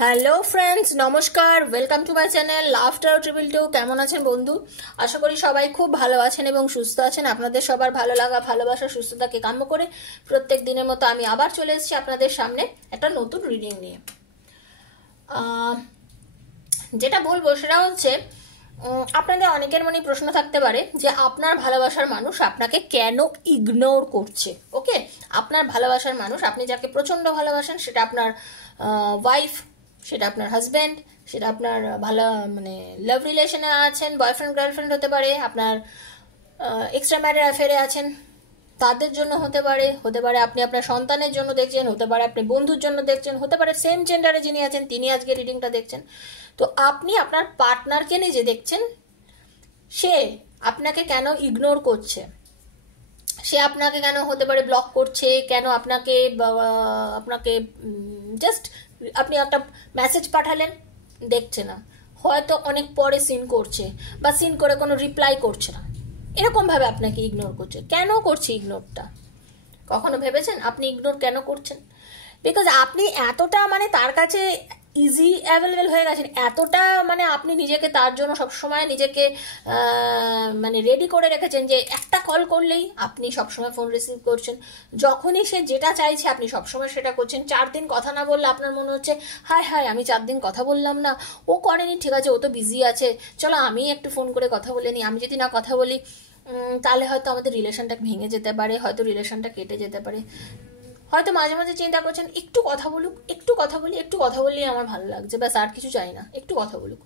Hello friends, নমস্কার। Welcome to my channel laughter triple two. কেমন আছেন বন্ধু? আশা করি সবাই খুব ভালো আছেন এবং সুস্থ আছেন। আপনাদের সবার ভালো লাগা, ভালোবাসা, সুস্থতাকে কাম্য করে প্রত্যেক দিনের মতো আমি আবার চলে এসেছি আপনাদের সামনে একটা নতুন রিডিং নিয়ে। যেটা বলবো সেটা হচ্ছে, আপনাদের অনেকের মনে প্রশ্ন থাকতে পারে যে আপনার ভালোবাসার মানুষ আপনাকে কেন ইগনোর করছে। ওকে, আপনার ভালোবাসার মানুষ, আপনি যাকে প্রচণ্ড ভালোবাসেন, সেটা আপনার ওয়াইফ, সেটা আপনার হাজব্যান্ড, সেটা আপনার ভালো লাভ রিলেশনে আছেন, বয়ফ্রেন্ড গার্লফ্রেন্ড হতে পারে, আপনার এক্সট্রা ম্যারিড অ্যাফেয়ারে আছেন, তাদের জন্য হতে পারে, আপনি আপনার সন্তানের জন্য দেখছেন, হতে পারে আপনি বন্ধুর জন্য দেখছেন, হতে পারে সেম জেন্ডারে যিনি আছেন তিনি আজকে রিডিংটা দেখছেন। তো আপনি আপনার পার্টনারকে নিজে দেখছেন, সে আপনাকে কেন ইগনোর করছে, সে আপনাকে কেন হতে পারে ব্লক করছে, কেন আপনাকে জাস্ট আপনি একটা মেসেজ পাঠালেন দেখছে না, হয়তো অনেক পরে সিন করছে বা সিন করে কোনো রিপ্লাই করছে না, এরকমভাবে আপনাকে ইগনোর করছে। কেন করছে ইগনোরটা? কখনো ভেবেছেন আপনি ইগনোর কেন করছেন? বিকজ আপনি এতটা তার কাছে ইজি অ্যাভেলেবেল হয়ে গেছেন, এতটা আপনি নিজেকে তার জন্য সবসময় নিজেকে রেডি করে রেখেছেন যে একটা কল করলেই আপনি সবসময় ফোন রিসিভ করছেন, যখনই সে যেটা চাইছে আপনি সবসময় সেটা করছেন। 4 দিন কথা না বললে আপনার মনে হচ্ছে হায় হায় আমি 4 দিন কথা বললাম না, ও করেনি, ঠিক আছে ও তো বিজি আছে, চলো আমি একটু ফোন করে কথা বলে নিই। আমি যদি না কথা বলি তাহলে হয়তো আমাদের রিলেশনটা ভেঙে যেতে পারে, হয়তো রিলেশনটা কেটে যেতে পারে। হয়তো মাঝে মাঝে চিন্তা করছেন একটু কথা বলুক, একটু কথা বললেই আমার ভালো লাগছে, ব্যাস আর কিছু চাই না, একটু কথা বলুক।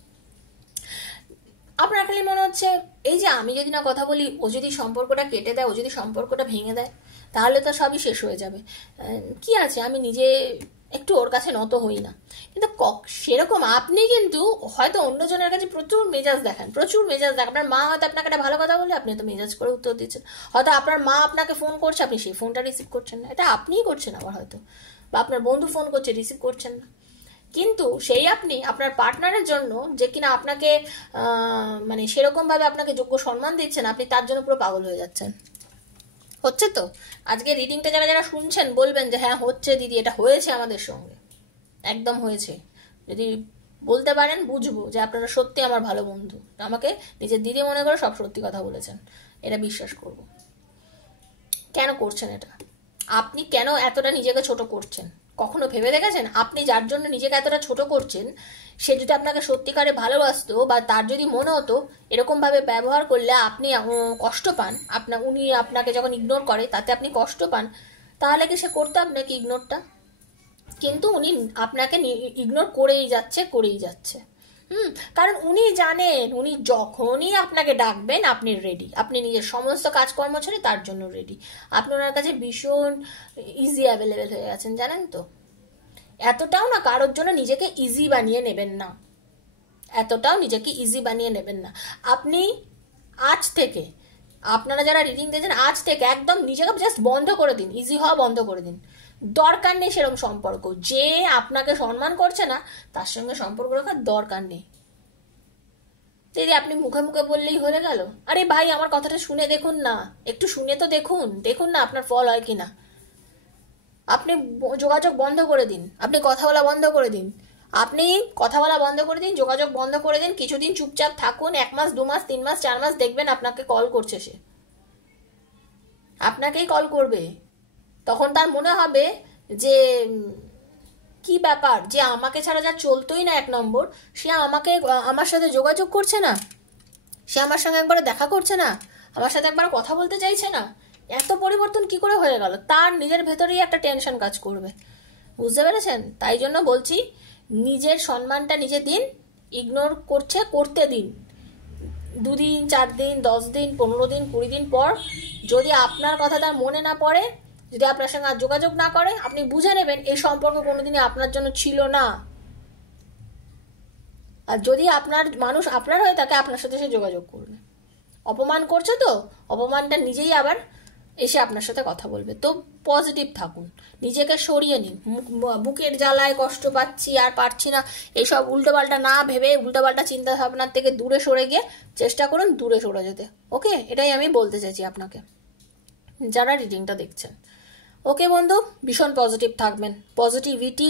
আপনার খালি মনে হচ্ছে এই যে আমি যদি না কথা বলি, ও যদি সম্পর্কটা কেটে দেয়, ও যদি সম্পর্কটা ভেঙে দেয়, তাহলে তো সবই শেষ হয়ে যাবে। কি আছে, আমি নিজে একটু ওর কাছে নত হই না। কিন্তু সেরকম আপনি কিন্তু হয়তো অন্যজনের কাছে প্রচুর মেজাজ দেখান। আপনার মা হয়তো আপনাকে একটা ভালো কথা বলে আপনি তো মেজাজ করে উত্তর দিচ্ছেন, হয়তো আপনার মা আপনাকে ফোন করছে, আপনি সেই ফোনটা রিসিভ করছেন না, এটা আপনিই করছেন আবার হয়তো, বা আপনার বন্ধু ফোন করছে রিসিভ করছেন না। কিন্তু সেই আপনি আপনার পার্টনারের জন্য যে কিনা আপনাকে সেরকমভাবে আপনাকে যোগ্য সম্মান দিচ্ছেন, আপনি তার জন্য পুরো পাগল হয়ে যাচ্ছেন। হচ্ছে তো? আজকে রিডিংটা যারা যারা শুনছেন বলবেন যে হ্যাঁ হচ্ছে দিদি, এটা হয়েছে আমাদের সঙ্গে, একদম হয়েছে। যদি বলতে পারেন বুঝবো যে আপনারা সত্যি আমার ভালো বন্ধু, আমাকে নিজের দিদি মনে করে সব সত্যি কথা বলেছেন, এটা বিশ্বাস করব। কেন করছেন এটা? আপনি কেন এতটা নিজেকে ছোট করছেন? কখনো ভেবে দেখেছেন আপনি যার জন্য নিজেকে এতটা ছোট করছেন, সে যদি আপনাকে সত্যিকারে ভালোবাসতো বা তার যদি মনে হতো এরকমভাবে ব্যবহার করলে আপনি কষ্ট পান, উনি আপনাকে যখন ইগনোর করে তাতে আপনি কষ্ট পান, তাহলে কি সে করতো আপনাকে ইগনোরটা? কিন্তু উনি আপনাকে ইগনোর করেই যাচ্ছে। কারণ উনি জানেন উনি যখনই আপনাকে ডাকবেন আপনি রেডি, আপনি নিজের সমস্ত কাজকর্ম ছেড়ে তার জন্য রেডি, আপনি ওনার কাছে ভীষণ ইজি অ্যাভেলেবেল হয়ে গেছেন, জানেন তো? এতটাও না কারোর জন্য নিজেকে ইজি বানিয়ে নেবেন না, আপনি আজ থেকে, আপনারা যারা রিডিং দিয়েছেন আজ থেকে একদম নিজেকে জাস্ট বন্ধ করে দিন, ইজি হওয়া বন্ধ করে দিন। দরকার নেই সেরকম সম্পর্ক, যে আপনাকে সম্মান করছে না তার সঙ্গে সম্পর্ক রাখার দরকার নেই। দিদি আপনি মুখে মুখে বললেই হয়ে গেল? আরে ভাই আমার কথাটা শুনে দেখুন না, একটু শুনে তো দেখুন না আপনার ফল হয় কিনা। আপনি যোগাযোগ বন্ধ করে দিন, আপনি কথা বলা বন্ধ করে দিন, যোগাযোগ বন্ধ করে দিন, কিছুদিন চুপচাপ থাকুন, 1 মাস 2 মাস 3 মাস 4 মাস, দেখবেন আপনাকে কল করছে, সে আপনাকেই কল করবে। তখন তার মনে হবে যে কি ব্যাপার, যে আমাকে ছাড়া যা চলতোই না 1 নম্বর, সে আমার সাথে যোগাযোগ করছে না, সে আমার সঙ্গে একবার দেখা করছে না, আমার সাথে একবার কথা বলতে চাইছে না, এত পরিবর্তন কি করে হয়ে গেল? তার নিজের ভেতরেই একটা টেনশন কাজ করবে, বুঝতে পেরেছেন? তাই জন্য বলছি নিজের সম্মানটা নিজে দিন, ইগনোর করতে দিন। 2 দিন 4 দিন 10 দিন 15 দিন 20 দিন পর যদি আপনার কথা তার মনে না পড়ে, যদি আপনার সঙ্গে আর যোগাযোগ না করে, আপনি বুঝে নেবেন এই সম্পর্ক কোনোদিনই আপনার জন্য ছিল না। আর যদি আপনার মানুষ আপনার হয়ে থাকে, আপনার সাথে সে যোগাযোগ করবে। অপমান করছে তো অপমানটা নিজেই আবার এসে আপনার সাথে কথা বলবে। তো পজিটিভ থাকুন, নিজেকে সরিয়ে নিন, বুকের জ্বালায় কষ্ট পাচ্ছি আর পারছি না এইসব উল্টোপাল্টা না ভেবে, উল্টোপাল্টা চিন্তা ভাবনার থেকে দূরে সরে গিয়ে চেষ্টা করুন দূরে সরে যেতে। ওকে, এটাই আমি বলতে চাইছি আপনাকে যারা রিডিংটা দেখছেন। ওকে বন্ধু, ভীষণ পজিটিভ থাকবেন, পজিটিভিটি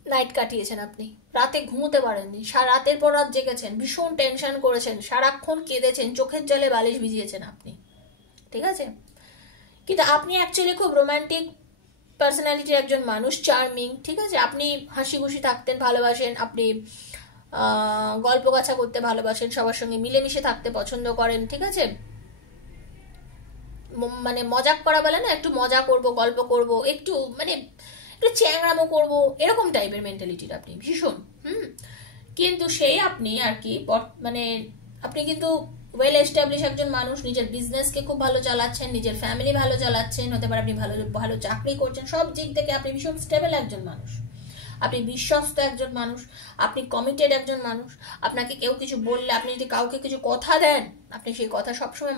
নাইট কাটিয়েছেন, আপনি রাতে ঘুমোতে পারেননি, রাতের পর রাত জেগেছেন, ভীষণ টেনশন করেছেন, সারাক্ষণ কেঁদেছেন, চোখের জলে বালিশ ভিজিয়েছেন আপনি, ঠিক আছে? কিন্তু আপনি অ্যাকচুয়ালি খুব রোমান্টিক পার্সোনালিটির একজন মানুষ, চার্মিং, ঠিক আছে? আপনি হাসি খুশি থাকতেন ভালোবাসেন, আপনি গল্প গাছা করতে ভালোবাসেন, সবার সঙ্গে মিলেমিশে থাকতে পছন্দ করেন, ঠিক আছে? মানে মজাক করা বলে না, একটু মজা করব, গল্প করব, একটু মানে একটু চ্যাংড়ামো করব, এরকম টাইপের মেন্টালিটির আপনি ভীষণ। কিন্তু সেই আপনি আর কি মানে আপনি কিন্তু ওয়েল এস্টাবলিশ একজন মানুষ, নিজের বিজনেসকে খুব ভালো চালাচ্ছেন, নিজের ফ্যামিলি ভালো চালাচ্ছেন, হতে পারে আপনি ভালো ভালো চাকরি করছেন, সব দিক থেকে আপনি ভীষণ স্টেবল একজন মানুষ, আপনি বিশ্বস্ত একজন মানুষ, আপনি কমিটেড একজন মানুষ। আপনাকে কেউ কিছু বললে, আপনি যদি কাউকে কিছু কথা দেন, আপনি সেই কথা সবসময়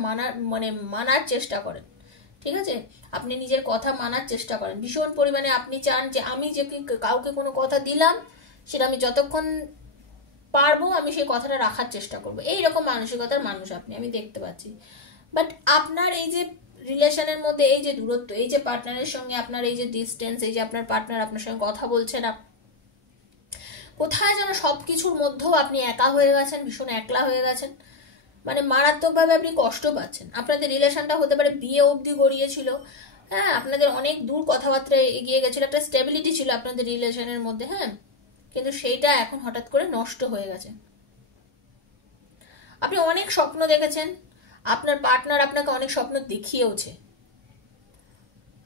মানার চেষ্টা করেন, ঠিক আছে? আপনি নিজের কথা মানার চেষ্টা করেন ভীষণ পরিমাণে। আপনি চান যে আমি যে কাউকে কোনো কথা দিলাম, সেটা আমি যতক্ষণ পারবো আমি সেই কথাটা রাখার চেষ্টা করবো, এইরকম মানসিকতার মানুষ আপনি, আমি দেখতে পাচ্ছি। বাট আপনার এই যে রিলেশনের মধ্যে এই যে দূরত্ব, এই যে পার্টনারের সঙ্গে আপনার এই যে ডিস্টেন্স, এই যে আপনার পার্টনার আপনার সঙ্গে কথা বলছে না, কোথায় যেন সবকিছুর মধ্যেও আপনি একা হয়ে গেছেন, ভীষণ একলা হয়ে গেছেন, মানে মারাত্মকভাবে আপনি কষ্ট পাচ্ছেন। আপনাদের রিলেশনটা হতে পারে বিয়ে অবধি গড়িয়েছিল, হ্যাঁ, আপনাদের অনেক দূর কথাবার্তা এগিয়ে গেছিল, একটা স্টেবিলিটি ছিল আপনাদের রিলেশনের মধ্যে, হ্যাঁ, কিন্তু সেইটা এখন হঠাৎ করে নষ্ট হয়ে গেছে। আপনি অনেক স্বপ্ন দেখেছেন, আপনার পার্টনার আপনাকে অনেক স্বপ্ন দেখিয়েওছে,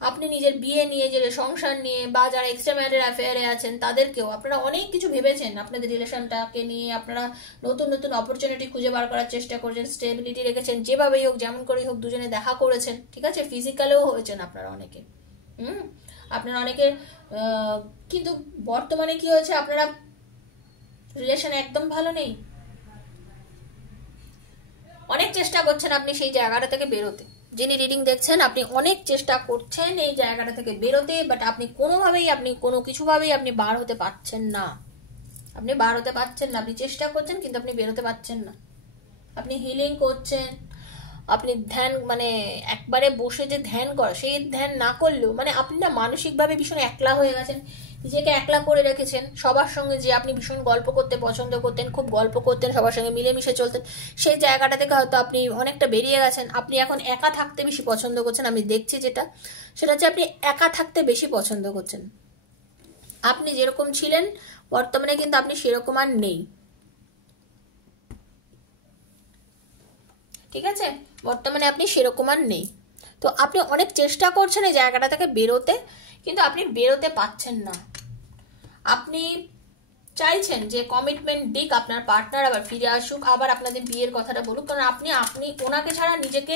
আপনি নিজের বিয়ে নিয়ে, যে সংসার নিয়ে, বা যারা এক্সট্রা ম্যারিটাল অ্যাফেয়ারে আছেন তাদেরকেও আপনারা অনেক কিছু ভেবেছেন, আপনাদের রিলেশনটাকে নিয়ে আপনারা নতুন নতুন অপরচুনিটি খুঁজে বার করার চেষ্টা করেছেন, স্টেবিলিটি রেখেছেন, যেভাবেই হোক যেমন করেই হোক দুজনে দেখা করেছেন, ঠিক আছে? ফিজিক্যালেও হয়েছেন আপনারা অনেকে, আপনারা অনেকের, কিন্তু বর্তমানে কি হয়েছে, আপনারা রিলেশন একদম ভালো নেই, অনেক চেষ্টা করছেন আপনি সেই জায়গাটা থেকে বেরোতে, যিনি রিডিং দেখছেন আপনি অনেক চেষ্টা করছেন এই জায়গাটা থেকে বেরোতে, বাট আপনি কোনোভাবেই, আপনি কোনো কিছুভাবেই আপনি বার হতে পারছেন না, আপনি বার হতে পারছেন না, আপনি চেষ্টা করছেন কিন্তু আপনি বেরোতে পারছেন না। আপনি হিলিং করছেন, আপনি ধ্যান, মানে একবারে বসে যে ধ্যান করা, সেই ধ্যান না করলেও মানে আপনি না মানসিকভাবে ভীষণ একলা হয়ে গেছেন, নিজেকে একলা করে রেখেছেন। সবার সঙ্গে যে আপনি ভীষণ গল্প করতে পছন্দ করতেন, খুব গল্প করতেন, সবার সঙ্গে মিলেমিশে চলতেন, সেই জায়গাটা থেকে হয়তো আপনি অনেকটা বেরিয়ে গেছেন। আপনি এখন একা থাকতে বেশি পছন্দ করছেন, আমি দেখছি যেটা, সেটা হচ্ছে আপনি একা থাকতে বেশি পছন্দ করছেন। আপনি যেরকম ছিলেন বর্তমানে কিন্তু আপনি সেরকম আর নেই, ঠিক আছে? বর্তমানে আপনি সেরকম আর নেই। তো আপনি অনেক চেষ্টা করছেন এই জায়গাটা থেকে বেরোতে, কিন্তু আপনি বেরোতে পাচ্ছেন না। আপনি চাইছেন যে কমিটমেন্ট দিক আপনার পার্টনার, আবার ফিরে আসুক, আবার আপনাদের বিয়ের কথাটা বলুক, কারণ আপনি ওনাকে ছাড়া নিজেকে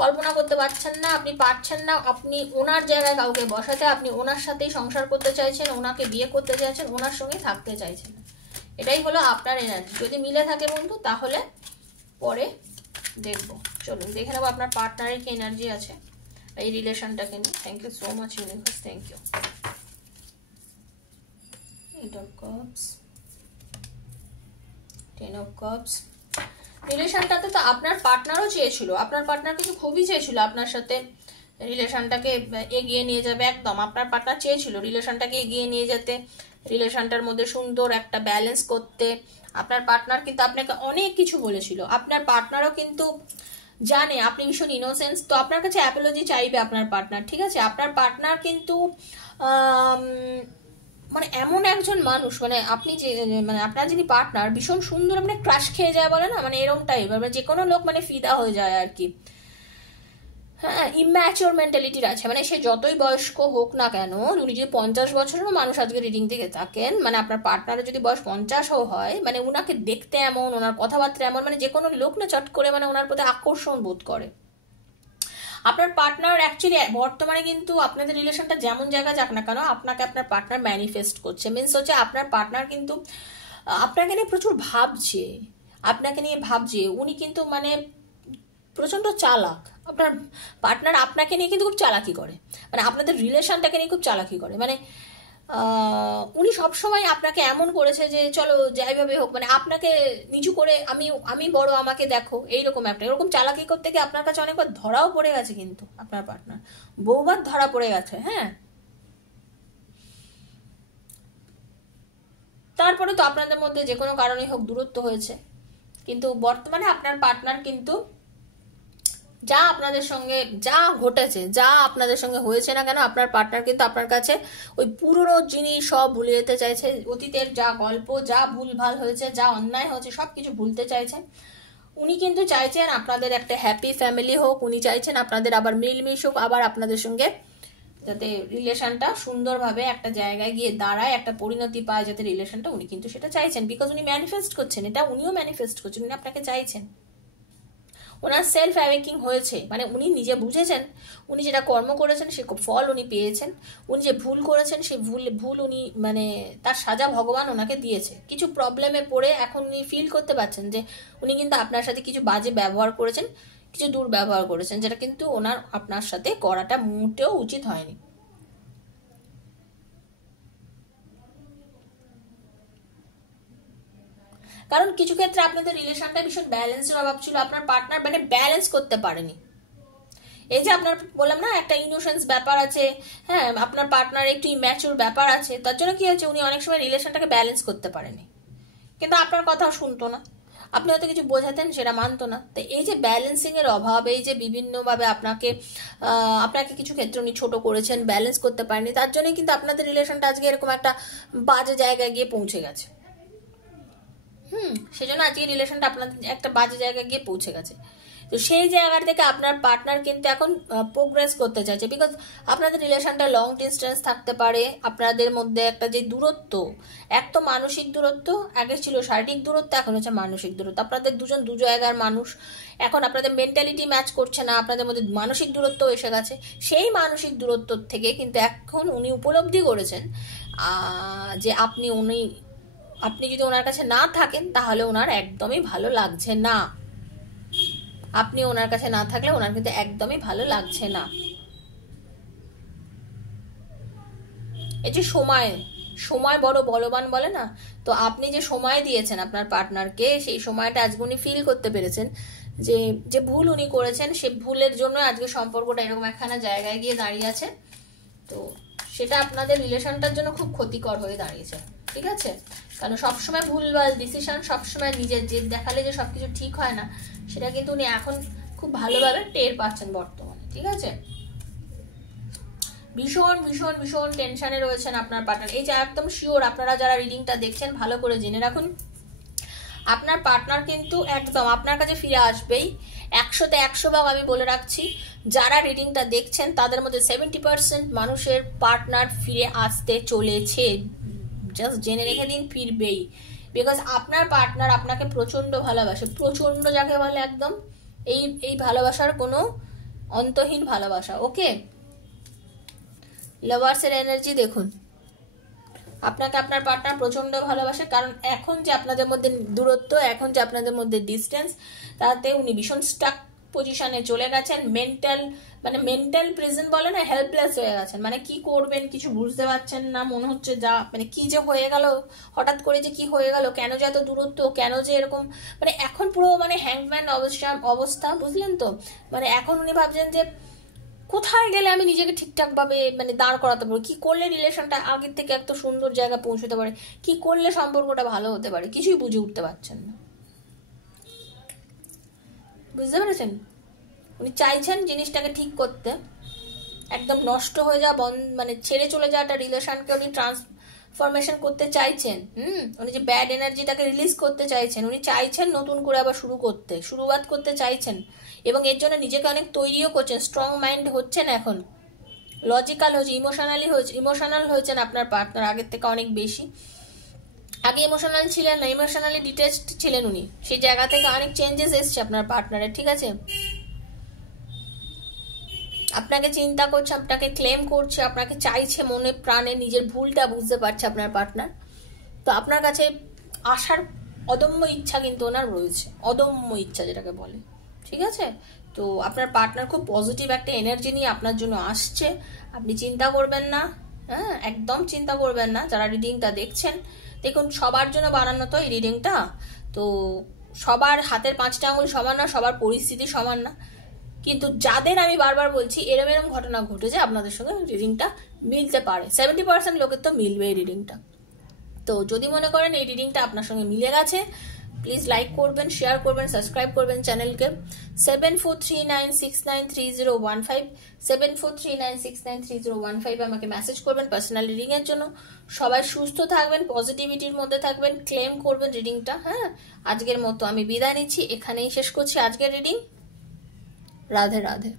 কল্পনা করতে পারছেন না, আপনি পারছেন না, আপনি ওনার জায়গায় কাউকে বসাতে, আপনি ওনার সাথেই সংসার করতে চাইছেন, ওনাকে বিয়ে করতে চাইছেন, ওনার সঙ্গে থাকতে চাইছেন। এটাই হলো আপনার এনার্জি। যদি মিলে থাকে বন্ধু তাহলে পরে দেখবো, চলুন দেখে নেবো আপনার পার্টনারের কি এনার্জি আছে এই রিলেশনটাকে নিয়ে। Thank you so much universe, thank you. Eight of Cups, Ten of Cups। রিলেশনটাতে তো আপনার পার্টনারও চেয়েছিল, আপনার পার্টনার কিন্তু খুবই চেয়েছিল আপনার সাথে রিলেশনটাকে এগিয়ে নিয়ে যাবে, একদম আপনার পার্টনার চেয়েছিল রিলেশনটাকে এগিয়ে নিয়ে যেতে, রিলেশনটার মধ্যে সুন্দর একটা ব্যালেন্স করতে। আপনার পার্টনার কিন্তু আপনাকে অনেক কিছু বলেছিল, আপনার পার্টনারও কিন্তু জানে আপনি ভীষণ ইনোসেন্স, তো আপনার কাছে অ্যাপোলজি চাইবে আপনার পার্টনার, ঠিক আছে? আপনার পার্টনার কিন্তু মানে এমন একজন মানুষ, মানে আপনি যে, মানে আপনার যিনি পার্টনার ভীষণ সুন্দর, মানে ক্রাশ খেয়ে যায় বলে না, মানে এরকম টাইপ, মানে যে কোনো লোক মানে ফিদা হয়ে যায় আর কি। হ্যাঁ, ইম্যাচিওর মেন্টালিটির আছে, মানে সে যতই বয়স্ক হোক না কেন, উনি যদি 50 বছরেরও মানুষ আজকে রিডিং থেকে থাকেন, মানে আপনার পার্টনারের যদি বয়স 50ও হয়, মানে উনাকে দেখতে এমন, ওনার কথাবার্তা এমন, মানে যে কোনো লোক না চট করে মানে ওনার প্রতি আকর্ষণ বোধ করে। আপনার পার্টনার অ্যাকচুয়ালি বর্তমানে কিন্তু আপনাদের রিলেশনটা যেমন জায়গা যাক না কেন, আপনাকে আপনার পার্টনার ম্যানিফেস্ট করছে, মিনস হচ্ছে আপনার পার্টনার কিন্তু আপনাকে নিয়ে প্রচুর ভাবছে, আপনাকে নিয়ে ভাবছে, উনি কিন্তু মানে প্রচন্ড চালাক। আপনার পার্টনার আপনাকে নিয়ে কিন্তু খুব চালাকি করে, মানে আপনাদের রিলেশনটাকে নিয়ে খুব চালাকি করে, মানে উনি সবসময় আপনাকে এমন করেছে যে চলো যাইভাবে হোক, মানে আপনাকে নিচু করে আমি বড়, আমাকে দেখো, এইরকম একটা, এরকম চালাকি করতে গিয়ে আপনার কাছে অনেকবার ধরাও পড়ে গেছে, কিন্তু আপনার পার্টনার বহুবার ধরা পড়ে গেছে। হ্যাঁ, তারপরে তো আপনাদের মধ্যে যে কোনো কারণেই হোক দূরত্ব হয়েছে, কিন্তু বর্তমানে আপনার পার্টনার কিন্তু যা আপনাদের সঙ্গে যা ঘটেছে, যা আপনাদের সঙ্গে হয়েছে না কেন, আপনার পার্টনার কিন্তু আপনার কাছে ওই পুরনো জিনিস সব ভুলে যেতে চাইছে। অতীতের যা গল্প, যা ভুলভাল হয়েছে, যা অন্যায় হয়েছে, সব কিছু ভুলতে চাইছে। উনি কিন্তু চাইছেন আপনাদের একটা হ্যাপি ফ্যামিলি হোক, উনি চাইছেন আপনাদের আবার মিলমিশ হোক, আবার আপনাদের সঙ্গে যাতে রিলেশনটা সুন্দরভাবে একটা জায়গায় গিয়ে দাঁড়ায়, একটা পরিণতি পায় যাতে রিলেশনটা, উনি কিন্তু সেটা চাইছেন। বিকজ উনি ম্যানিফেস্ট করছেন, এটা উনিও ম্যানিফেস্ট করছেন, উনি আপনাকে চাইছেন। ওনার সেলফ অ্যাওয়েকিং হয়েছে, মানে উনি নিজে বুঝেছেন উনি যেটা কর্ম করেছেন সে ফল উনি পেয়েছেন। উনি যে ভুল করেছেন সেই ভুল উনি মানে তার সাজা ভগবান ওনাকে দিয়েছে। কিছু প্রবলেমে পড়ে এখন উনি ফিল করতে পারছেন যে উনি কিন্তু আপনার সাথে কিছু বাজে ব্যবহার করেছেন, কিছু দুর্ব্যবহার করেছেন, যেটা কিন্তু ওনার আপনার সাথে করাটা মোটেও উচিত হয়নি। কারণ কিছু ক্ষেত্রে আপনাদের রিলেশনটা ভীষণ ব্যালেন্সের অভাব ছিল, আপনার পার্টনার মানে ব্যালেন্স করতে পারেনি। এই যে আপনার বললাম না একটা ইনোসেন্স ব্যাপার আছে, হ্যাঁ আপনার পার্টনার একটু ইম্যাচুর ব্যাপার আছে, তার জন্য কি হয়েছে উনি অনেক সময় রিলেশনটাকে ব্যালেন্স করতে পারেনি, কিন্তু আপনার কথাও শুনতো না, আপনি হয়তো কিছু বোঝাতেন সেটা মানতো না। তো এই যে ব্যালেন্সিং এর অভাব, এই যে বিভিন্নভাবে আপনাকে কিছু ক্ষেত্রে উনি ছোট করেছেন, ব্যালেন্স করতে পারেনি, তার জন্যই কিন্তু আপনাদের রিলেশনটা আজকে এরকম একটা বাজে জায়গায় গিয়ে পৌঁছে গেছে। সেজন্য আজকে রিলেশনটা আপনাদের একটা বাজে জায়গায় গিয়ে পৌঁছে গেছে। তো সেই জায়গা থেকে আপনার পার্টনার কিন্তু এখন প্রোগ্রেস করতে চাইছে, বিকজ আপনাদের রিলেশনটা লং ডিস্টেন্স থাকতে পারে। আপনাদের মধ্যে একটা যে দূরত্ব, এক তো মানসিক দূরত্ব, আগে ছিল শারীরিক দূরত্ব, এখন হচ্ছে মানসিক দূরত্ব। আপনাদের দুজন দু জায়গার মানুষ, এখন আপনাদের মেন্টালিটি ম্যাচ করছে না, আপনাদের মধ্যে মানসিক দূরত্ব এসে গেছে। সেই মানসিক দূরত্ব থেকে কিন্তু এখন উনি উপলব্ধি করেছেন যে আপনি যদি ওনার কাছে না থাকেন তাহলে ওনার একদমই ভালো লাগছে না। আপনি ওনার কাছে না থাকলে ওনার কিন্তু একদমই ভালো লাগছে না। এই যে সময় বড় বলবান বলে না, তো আপনি যে সময় দিয়েছেন আপনার পার্টনারকে, সেই সময়টা আজকে উনি ফিল করতে পেরেছেন যে যে ভুল উনি করেছেন, সে ভুলের জন্য আজকে সম্পর্কটা এরকম একখানা জায়গায় গিয়ে দাঁড়িয়ে আছে। তো সেটা আপনাদের রিলেশনটার জন্য খুব ক্ষতিকর হয়ে দাঁড়িয়েছে, ঠিক আছে? কারণ সবসময় ভুলভাল ডিসিশন, সবসময় নিজের জেদ দেখালে যে সবকিছু ঠিক হয় না, সেটা কিন্তু উনি এখন খুব ভালোভাবে টের পাচ্ছেন বর্তমানে, ঠিক আছে? ভীষণ ভীষণ ভীষণ টেনশনে রয়েছেন আপনার পার্টনার। এই যে একদম শিওর, আপনারা যারা রিডিংটা দেখছেন ভালো করে জেনে রাখুন, আপনার পার্টনার কিন্তু একদম আপনার কাছে ফিরে আসবেই। 100তে 100 ভাগ আমি বলে রাখছি, যারা রিডিংটা দেখছেন তাদের মধ্যে 70% মানুষের পার্টনার ফিরে আসতে চলেছে। জাস্ট জেনে রেখে দিন, ফিরবেই। বিকজ আপনার পার্টনার আপনাকে প্রচন্ড ভালোবাসে, প্রচন্ড যাকে বলে একদম এই ভালোবাসার কোনো অন্তহীন ভালোবাসা। ওকে, লাভার্সের এনার্জি দেখুন, আপনাকে আপনার পার্টনার প্রচন্ড ভালোবাসে। কারণ এখন যে আপনাদের মধ্যে দূরত্ব, এখন যে আপনাদের মধ্যে ডিস্টেন্স, তাতে উনি ভীষণ স্টাক পজিশনে চলে গেছেন। মেন্টাল প্রেজেন্ট বলে না, হেল্পলেস হয়ে গেছেন। মানে কি করবেন কিছু বুঝতে পারছেন না, মনে হচ্ছে যা মানে কি যে হয়ে গেল, হঠাৎ করে যে কি হয়ে গেল, কেন যে এত দূরত্ব, কেন যে এরকম, মানে এখন পুরো মানে হ্যাংম্যান অবস্থা, বুঝলেন তো? মানে এখন উনি ভাবছেন যে কোথায় গেলে আমি নিজেকে ঠিকঠাক ভাবে মানে দাঁড় করাতে পারবো, কি করলে রিলেশনটা আগের থেকে এত সুন্দর জায়গা পৌঁছতে পারে, কি করলে সম্পর্কটা ভালো হতে পারে, কিছুই বুঝে উঠতে পারছেন না। বুঝতে পেরেছেন? উনি চাইছেন জিনিসটাকে ঠিক করতে, একদম নষ্ট হয়ে যাওয়া মানে ছেড়ে চলে যাওয়া একটা রিলেশনকে উনি ট্রান্সফরমেশন করতে চাইছেন। উনি যে ব্যাড এনার্জিটাকে রিলিজ করতে চাইছেন, উনি চাইছেন নতুন করে আবার শুরুয়াত করতে চাইছেন, এবং এর জন্য নিজেকে অনেক তৈরিও করছেন। স্ট্রং মাইন্ড হচ্ছেন এখন, লজিক্যাল হচ্ছে, ইমোশনাল হয়েছেন আপনার পার্টনার আগের থেকে অনেক বেশি। আগে ইমোশনাল ছিলেন না, ইমোশনালি ডিটেচড ছিলেন উনি, সেই জায়গা থেকে অনেক চেঞ্জেস এসছে আপনার পার্টনারের, ঠিক আছে? আপনাকে চিন্তা করছে, আপনাকে ক্লেম করছে, আপনাকে চাইছে মনে প্রাণে, নিজের ভুলটা বুঝতে পারছে আপনার পার্টনার। তো আপনার কাছে আসার অদম্য ইচ্ছা কিন্তু ওনার রয়েছে, অদম্য ইচ্ছা যেটাকে বলে, ঠিক আছে? তো আপনার পার্টনার খুব পজিটিভ একটা এনার্জি নিয়ে আপনার জন্য আসছে, আপনি চিন্তা করবেন না, হ্যাঁ একদম চিন্তা করবেন না। যারা রিডিংটা দেখছেন, দেখুন সবার জন্য বানানো তো এই রিডিংটা, তো সবার হাতের 5টা আঙুল সমান না, সবার পরিস্থিতি সমান না, কিন্তু যাদের আমি বারবার বলছি এরম ঘটনা ঘটেছে আপনাদের সঙ্গে রিডিংটা মিলতে পারে, 70% লোকের তো মিলবে এই রিডিংটা। তো যদি মনে করেন এই রিডিংটা আপনার সঙ্গে মিলে গেছে, প্লিজ লাইক করবেন, শেয়ার করবেন, সাবস্ক্রাইব করবেন চ্যানেলকে। 7439693015 7439693015 আমাকে মেসেজ করবেন পার্সোনাল রিডিং এর জন্য। সবাই সুস্থ থাকবেন, পজিটিভিটির মধ্যে থাকবেন, ক্লেম করবেন রিডিংটা। হ্যাঁ, আজকের মতো আমি বিদায় নিচ্ছি, এখানেই শেষ করছি আজকের রিডিং। রাধে রাধে।